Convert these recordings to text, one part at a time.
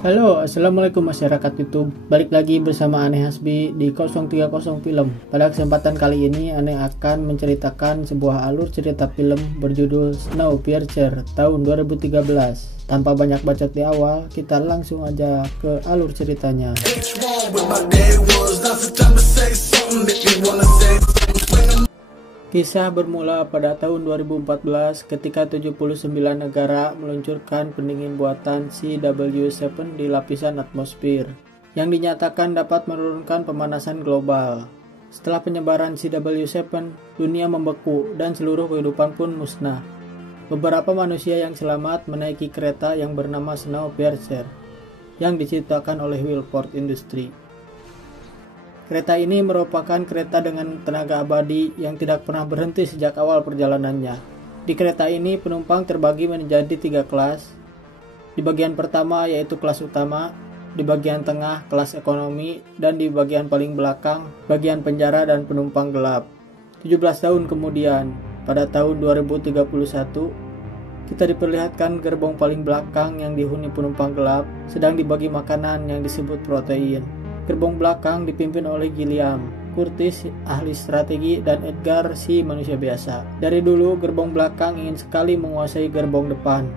Halo, assalamualaikum masyarakat YouTube. Balik lagi bersama Aneh Hasbi di 030 Film. Pada kesempatan kali ini, Aneh akan menceritakan sebuah alur cerita film berjudul Snowpiercer tahun 2013. Tanpa banyak bacot di awal, kita langsung aja ke alur ceritanya. Kisah bermula pada tahun 2014 ketika 79 negara meluncurkan pendingin buatan CW7 di lapisan atmosfer yang dinyatakan dapat menurunkan pemanasan global. Setelah penyebaran CW7, dunia membeku dan seluruh kehidupan pun musnah. Beberapa manusia yang selamat menaiki kereta yang bernama Snowpiercer yang diciptakan oleh Wilford Industries. Kereta ini merupakan kereta dengan tenaga abadi yang tidak pernah berhenti sejak awal perjalanannya. Di kereta ini penumpang terbagi menjadi 3 kelas. Di bagian pertama yaitu kelas utama, di bagian tengah kelas ekonomi, dan di bagian paling belakang bagian penjara dan penumpang gelap. 17 tahun kemudian, pada tahun 2031, kita diperlihatkan gerbong paling belakang yang dihuni penumpang gelap sedang dibagi makanan yang disebut protein. Gerbong belakang dipimpin oleh Gilliam, Curtis, ahli strategi, dan Edgar, si manusia biasa. Dari dulu, gerbong belakang ingin sekali menguasai gerbong depan.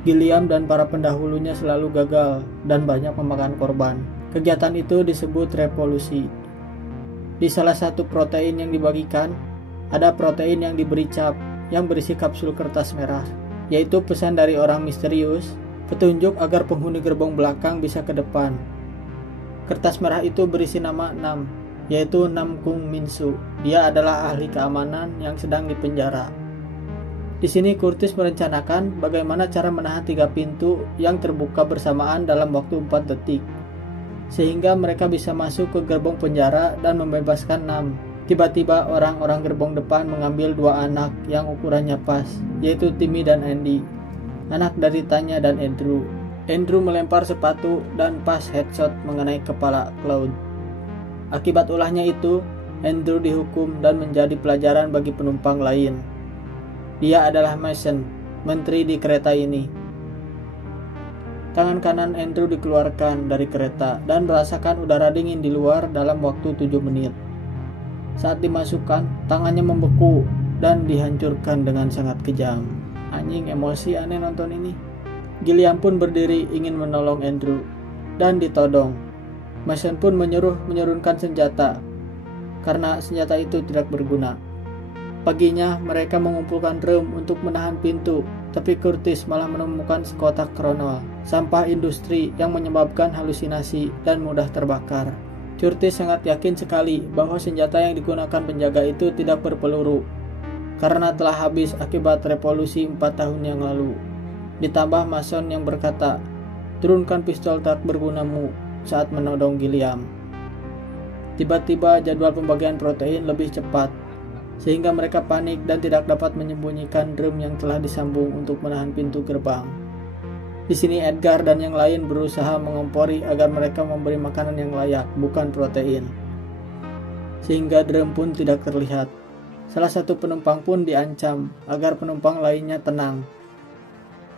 Gilliam dan para pendahulunya selalu gagal dan banyak memakan korban. Kegiatan itu disebut revolusi. Di salah satu protein yang dibagikan, ada protein yang diberi cap yang berisi kapsul kertas merah, yaitu pesan dari orang misterius, petunjuk agar penghuni gerbong belakang bisa ke depan. Kertas merah itu berisi nama Nam, yaitu Nam Kung Minsu. Dia adalah ahli keamanan yang sedang dipenjara. Di sini Curtis merencanakan bagaimana cara menahan 3 pintu yang terbuka bersamaan dalam waktu 4 detik, sehingga mereka bisa masuk ke gerbong penjara dan membebaskan Nam. Tiba-tiba orang-orang gerbong depan mengambil 2 anak yang ukurannya pas, yaitu Timmy dan Andy, anak dari Tanya dan Andrew. Andrew melempar sepatu dan pas headshot mengenai kepala Cloud. Akibat ulahnya itu, Andrew dihukum dan menjadi pelajaran bagi penumpang lain. Dia adalah Mason, menteri di kereta ini. Tangan kanan Andrew dikeluarkan dari kereta dan merasakan udara dingin di luar dalam waktu 7 menit. Saat dimasukkan, tangannya membeku dan dihancurkan dengan sangat kejam. Anjing, emosi aneh nonton ini. Gilliam pun berdiri ingin menolong Andrew dan ditodong. Mason pun menyuruh menurunkan senjata karena senjata itu tidak berguna. Paginya mereka mengumpulkan rem untuk menahan pintu, tapi Curtis malah menemukan sekotak kronol, sampah industri yang menyebabkan halusinasi dan mudah terbakar. Curtis sangat yakin sekali bahwa senjata yang digunakan penjaga itu tidak berpeluru karena telah habis akibat revolusi 4 tahun yang lalu. Ditambah Mason yang berkata, turunkan pistol tak bergunamu saat menodong Gilliam. Tiba-tiba jadwal pembagian protein lebih cepat, sehingga mereka panik dan tidak dapat menyembunyikan rem yang telah disambung untuk menahan pintu gerbang. Di sini Edgar dan yang lain berusaha mengompori agar mereka memberi makanan yang layak, bukan protein, sehingga rem pun tidak terlihat. Salah satu penumpang pun diancam agar penumpang lainnya tenang.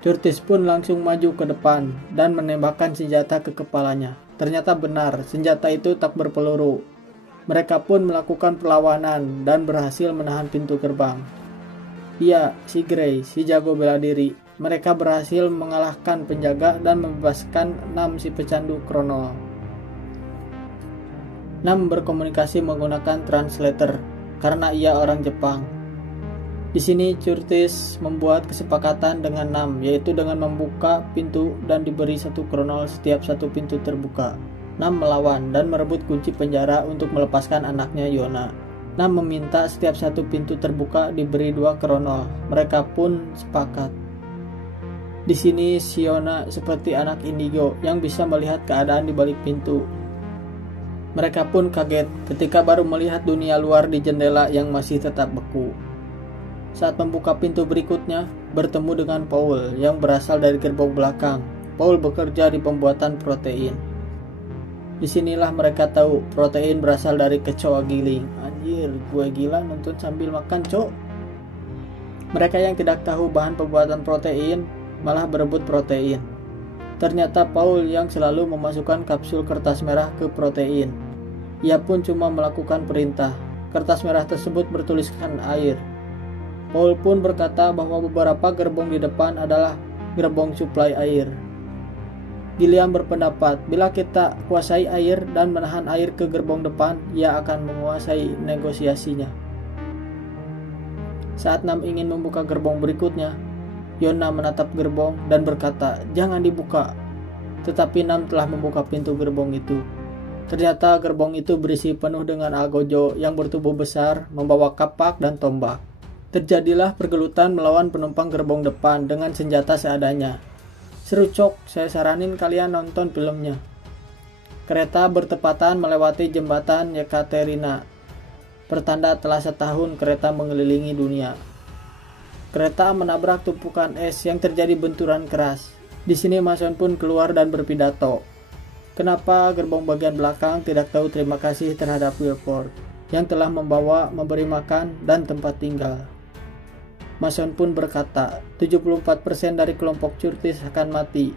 Curtis pun langsung maju ke depan dan menembakkan senjata ke kepalanya. Ternyata benar, senjata itu tak berpeluru. Mereka pun melakukan perlawanan dan berhasil menahan pintu gerbang. Iya, si Gray, si jago bela diri. Mereka berhasil mengalahkan penjaga dan membebaskan Nam, si pecandu kronol. Nam berkomunikasi menggunakan translator karena ia orang Jepang. Di sini Curtis membuat kesepakatan dengan Nam, yaitu dengan membuka pintu dan diberi 1 kronol setiap 1 pintu terbuka. Nam melawan dan merebut kunci penjara untuk melepaskan anaknya Yona. Nam meminta setiap 1 pintu terbuka diberi 2 kronol. Mereka pun sepakat. Di sini Yona seperti anak indigo yang bisa melihat keadaan di balik pintu. Mereka pun kaget ketika baru melihat dunia luar di jendela yang masih tetap beku. Saat membuka pintu berikutnya, bertemu dengan Paul yang berasal dari gerbong belakang. Paul bekerja di pembuatan protein. Disinilah mereka tahu protein berasal dari kecoa giling. Anjir, gue gila nonton sambil makan, cok. Mereka yang tidak tahu bahan pembuatan protein malah berebut protein. Ternyata Paul yang selalu memasukkan kapsul kertas merah ke protein. Ia pun cuma melakukan perintah. Kertas merah tersebut bertuliskan air. Paul pun berkata bahwa beberapa gerbong di depan adalah gerbong suplai air. Gilliam berpendapat, bila kita kuasai air dan menahan air ke gerbong depan, ia akan menguasai negosiasinya. Saat Nam ingin membuka gerbong berikutnya, Yona menatap gerbong dan berkata, "Jangan dibuka." Tetapi Nam telah membuka pintu gerbong itu. Ternyata gerbong itu berisi penuh dengan algojo yang bertubuh besar, membawa kapak dan tombak. Terjadilah pergelutan melawan penumpang gerbong depan dengan senjata seadanya. Seru cok, saya saranin kalian nonton filmnya. Kereta bertepatan melewati jembatan Yekaterina. Pertanda telah setahun kereta mengelilingi dunia. Kereta menabrak tumpukan es yang terjadi benturan keras. Di sini Mason pun keluar dan berpidato. Kenapa gerbong bagian belakang tidak tahu terima kasih terhadap Wilford yang telah membawa, memberi makan, dan tempat tinggal. Mason pun berkata, 74% dari kelompok Curtis akan mati.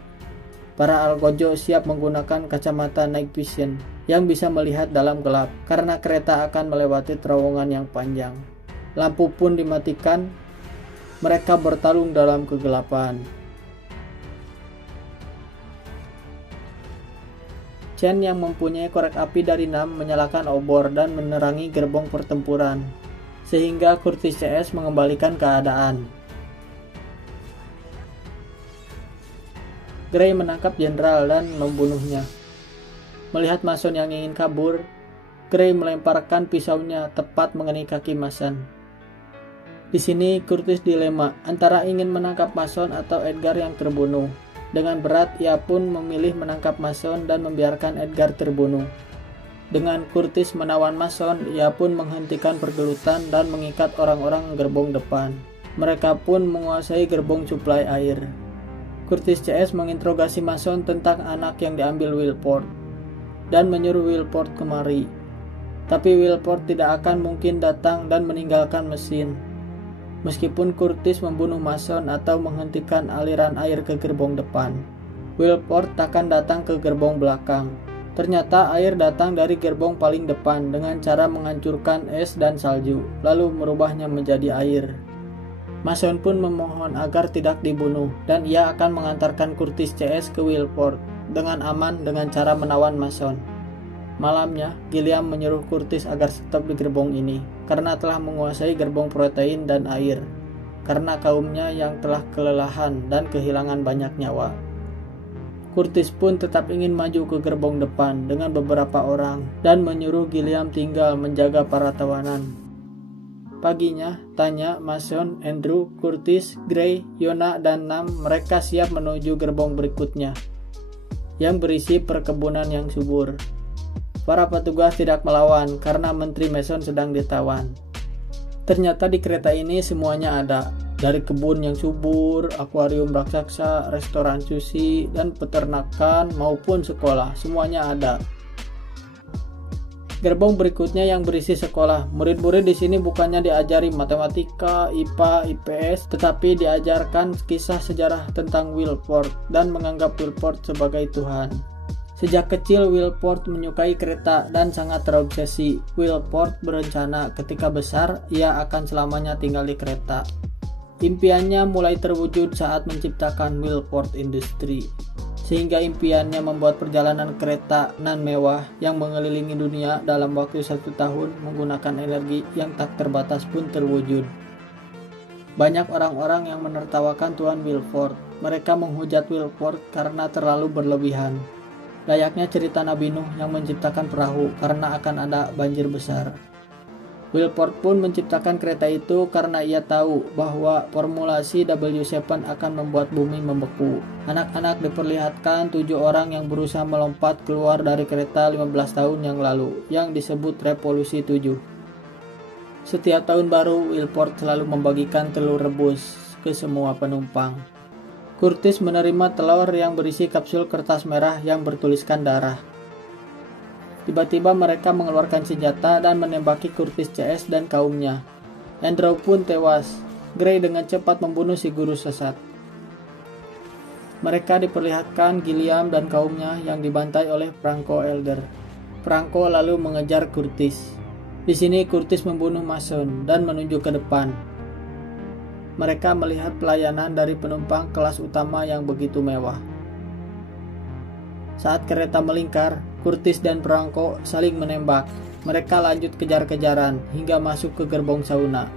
Para algojo siap menggunakan kacamata night vision yang bisa melihat dalam gelap karena kereta akan melewati terowongan yang panjang. Lampu pun dimatikan. Mereka bertarung dalam kegelapan. Chen yang mempunyai korek api dari Nam menyalakan obor dan menerangi gerbong pertempuran, sehingga Curtis CS mengembalikan keadaan. Gray menangkap jenderal dan membunuhnya. Melihat Mason yang ingin kabur, Gray melemparkan pisaunya tepat mengenai kaki Mason. Di sini Curtis dilema antara ingin menangkap Mason atau Edgar yang terbunuh. Dengan berat ia pun memilih menangkap Mason dan membiarkan Edgar terbunuh. Dengan Curtis menawan Mason, ia pun menghentikan pergelutan dan mengikat orang-orang gerbong depan. Mereka pun menguasai gerbong suplai air. Curtis CS menginterogasi Mason tentang anak yang diambil Wilford dan menyuruh Wilford kemari. Tapi Wilford tidak akan mungkin datang dan meninggalkan mesin. Meskipun Curtis membunuh Mason atau menghentikan aliran air ke gerbong depan, Wilford takkan datang ke gerbong belakang. Ternyata air datang dari gerbong paling depan dengan cara menghancurkan es dan salju, lalu merubahnya menjadi air. Mason pun memohon agar tidak dibunuh, dan ia akan mengantarkan Curtis CS ke Wilford dengan aman dengan cara menawan Mason. Malamnya, Gilliam menyuruh Curtis agar stop di gerbong ini, karena telah menguasai gerbong protein dan air, karena kaumnya yang telah kelelahan dan kehilangan banyak nyawa. Curtis pun tetap ingin maju ke gerbong depan dengan beberapa orang, dan menyuruh Gilliam tinggal menjaga para tawanan. Paginya, Tanya, Mason, Andrew, Curtis, Gray, Yona, dan Nam mereka siap menuju gerbong berikutnya, yang berisi perkebunan yang subur. Para petugas tidak melawan karena Menteri Mason sedang ditawan. Ternyata di kereta ini semuanya ada, dari kebun yang subur, akuarium raksasa, restoran sushi, dan peternakan maupun sekolah, semuanya ada. Gerbong berikutnya yang berisi sekolah. Murid-murid di sini bukannya diajari matematika, IPA, IPS, tetapi diajarkan kisah sejarah tentang Wilford dan menganggap Wilford sebagai Tuhan. Sejak kecil Wilford menyukai kereta dan sangat terobsesi. Wilford berencana ketika besar ia akan selamanya tinggal di kereta. Impiannya mulai terwujud saat menciptakan Wilford Industry, sehingga impiannya membuat perjalanan kereta nan mewah yang mengelilingi dunia dalam waktu 1 tahun menggunakan energi yang tak terbatas pun terwujud. Banyak orang-orang yang menertawakan Tuan Wilford. Mereka menghujat Wilford karena terlalu berlebihan. Layaknya cerita Nabi Nuh yang menciptakan perahu karena akan ada banjir besar. Wilford pun menciptakan kereta itu karena ia tahu bahwa formulasi W7 akan membuat bumi membeku. Anak-anak diperlihatkan 7 orang yang berusaha melompat keluar dari kereta 15 tahun yang lalu, yang disebut Revolusi 7. Setiap tahun baru, Wilford selalu membagikan telur rebus ke semua penumpang. Curtis menerima telur yang berisi kapsul kertas merah yang bertuliskan darah. Tiba-tiba mereka mengeluarkan senjata dan menembaki Curtis CS dan kaumnya. Andrew pun tewas. Gray dengan cepat membunuh si guru sesat. Mereka diperlihatkan Gilliam dan kaumnya yang dibantai oleh Franco Elder. Franco lalu mengejar Curtis. Di sini Curtis membunuh Mason dan menuju ke depan. Mereka melihat pelayanan dari penumpang kelas utama yang begitu mewah. Saat kereta melingkar, Curtis dan Franco saling menembak. Mereka lanjut kejar-kejaran hingga masuk ke gerbong sauna.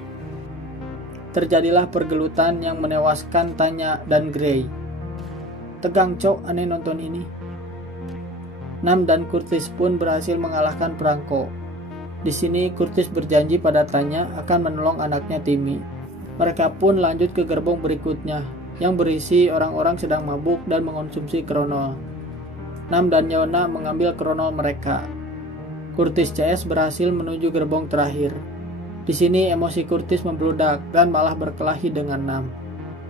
Terjadilah pergelutan yang menewaskan Tanya dan Gray. Tegang cok, aneh nonton ini. Nam dan Curtis pun berhasil mengalahkan Franco. Di sini Curtis berjanji pada Tanya akan menolong anaknya Timmy. Mereka pun lanjut ke gerbong berikutnya yang berisi orang-orang sedang mabuk dan mengonsumsi kronol. Nam dan Yona mengambil kronol mereka. Curtis CS berhasil menuju gerbong terakhir. Di sini emosi Curtis membludak dan malah berkelahi dengan Nam.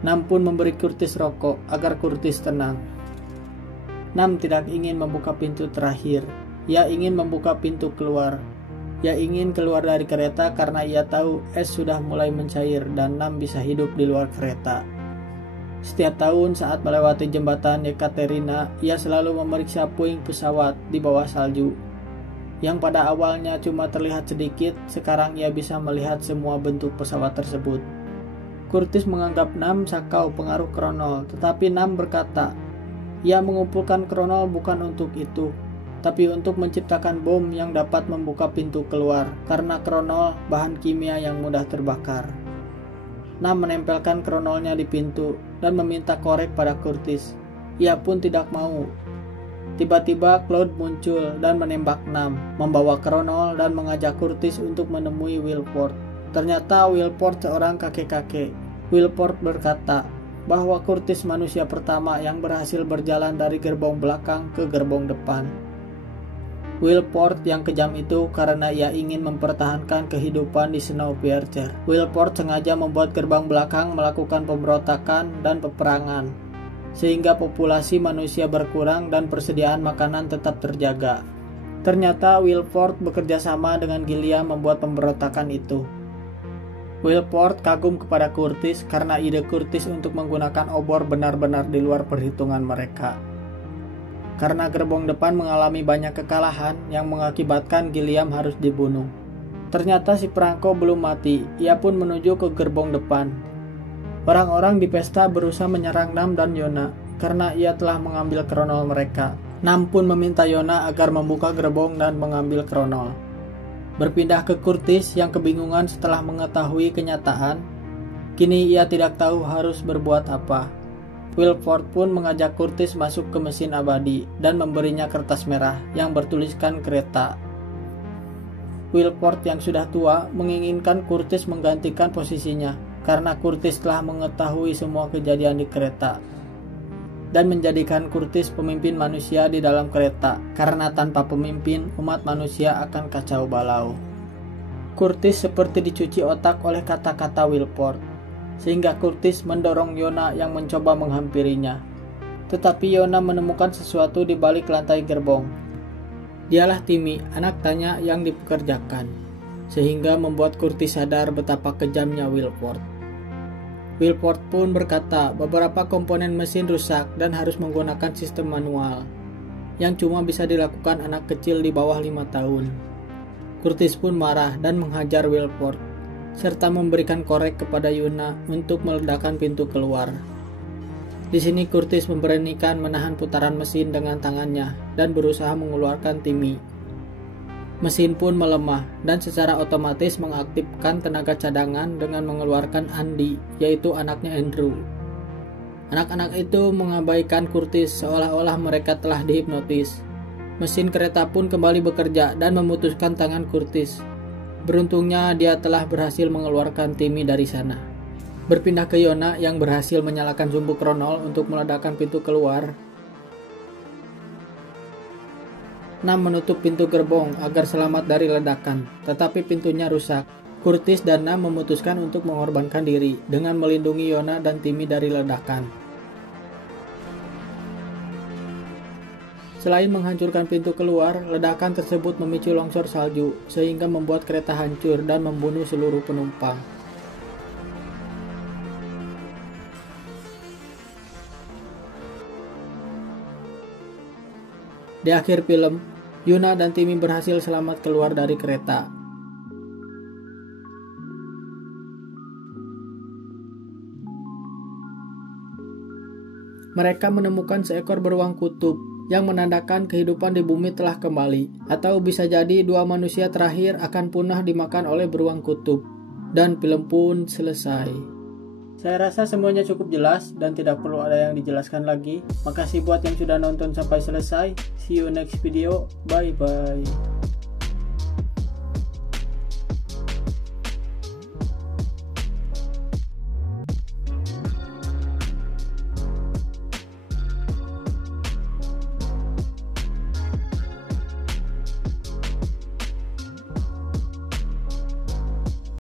Nam pun memberi Curtis rokok agar Curtis tenang. Nam tidak ingin membuka pintu terakhir. Ia ingin membuka pintu keluar. Ia ingin keluar dari kereta karena ia tahu es sudah mulai mencair dan Nam bisa hidup di luar kereta. Setiap tahun saat melewati jembatan Yekaterina, ia selalu memeriksa puing pesawat di bawah salju. Yang pada awalnya cuma terlihat sedikit, sekarang ia bisa melihat semua bentuk pesawat tersebut. Curtis menganggap Nam sakau pengaruh kronol, tetapi Nam berkata, ia mengumpulkan kronol bukan untuk itu, tapi untuk menciptakan bom yang dapat membuka pintu keluar, karena kronol bahan kimia yang mudah terbakar. Nam menempelkan kronolnya di pintu dan meminta korek pada Curtis. Ia pun tidak mau. Tiba-tiba Cloud muncul dan menembak Nam, membawa kronol dan mengajak Curtis untuk menemui Wilford. Ternyata Wilford seorang kakek-kakek. Wilford berkata bahwa Curtis manusia pertama yang berhasil berjalan dari gerbong belakang ke gerbong depan. Wilford yang kejam itu karena ia ingin mempertahankan kehidupan di Snowpiercer. Wilford sengaja membuat gerbang belakang melakukan pemberontakan dan peperangan, sehingga populasi manusia berkurang dan persediaan makanan tetap terjaga. Ternyata Wilford bekerja sama dengan Gilliam membuat pemberontakan itu. Wilford kagum kepada Curtis karena ide Curtis untuk menggunakan obor benar-benar di luar perhitungan mereka. Karena gerbong depan mengalami banyak kekalahan yang mengakibatkan Gilliam harus dibunuh. Ternyata si Franco belum mati, ia pun menuju ke gerbong depan. Orang-orang di pesta berusaha menyerang Nam dan Yona karena ia telah mengambil kronol mereka. Nam pun meminta Yona agar membuka gerbong dan mengambil kronol. Berpindah ke Curtis yang kebingungan setelah mengetahui kenyataan. Kini ia tidak tahu harus berbuat apa. Wilford pun mengajak Curtis masuk ke mesin abadi dan memberinya kertas merah yang bertuliskan kereta. Wilford yang sudah tua menginginkan Curtis menggantikan posisinya karena Curtis telah mengetahui semua kejadian di kereta dan menjadikan Curtis pemimpin manusia di dalam kereta, karena tanpa pemimpin umat manusia akan kacau balau. Curtis seperti dicuci otak oleh kata-kata Wilford, sehingga Curtis mendorong Yona yang mencoba menghampirinya. Tetapi Yona menemukan sesuatu di balik lantai gerbong. Dialah Timmy, anak Tanya yang dipekerjakan, sehingga membuat Curtis sadar betapa kejamnya Wilford. Wilford pun berkata beberapa komponen mesin rusak dan harus menggunakan sistem manual, yang cuma bisa dilakukan anak kecil di bawah 5 tahun. Curtis pun marah dan menghajar Wilford, serta memberikan korek kepada Yuna untuk meledakkan pintu keluar. Di sini Curtis memberanikan menahan putaran mesin dengan tangannya dan berusaha mengeluarkan Timmy. Mesin pun melemah dan secara otomatis mengaktifkan tenaga cadangan dengan mengeluarkan Andy, yaitu anaknya Andrew. Anak-anak itu mengabaikan Curtis seolah-olah mereka telah dihipnotis. Mesin kereta pun kembali bekerja dan memutuskan tangan Curtis. Beruntungnya dia telah berhasil mengeluarkan Timmy dari sana. Berpindah ke Yona yang berhasil menyalakan sumbu kronol untuk meledakkan pintu keluar. Nam menutup pintu gerbong agar selamat dari ledakan, tetapi pintunya rusak. Curtis dan Nam memutuskan untuk mengorbankan diri dengan melindungi Yona dan Timmy dari ledakan. Selain menghancurkan pintu keluar, ledakan tersebut memicu longsor salju, sehingga membuat kereta hancur dan membunuh seluruh penumpang. Di akhir film, Yuna dan Timmy berhasil selamat keluar dari kereta. Mereka menemukan seekor beruang kutub yang menandakan kehidupan di bumi telah kembali, atau bisa jadi dua manusia terakhir akan punah dimakan oleh beruang kutub. Dan film pun selesai. Saya rasa semuanya cukup jelas dan tidak perlu ada yang dijelaskan lagi. Makasih buat yang sudah nonton sampai selesai. See you next video. Bye bye.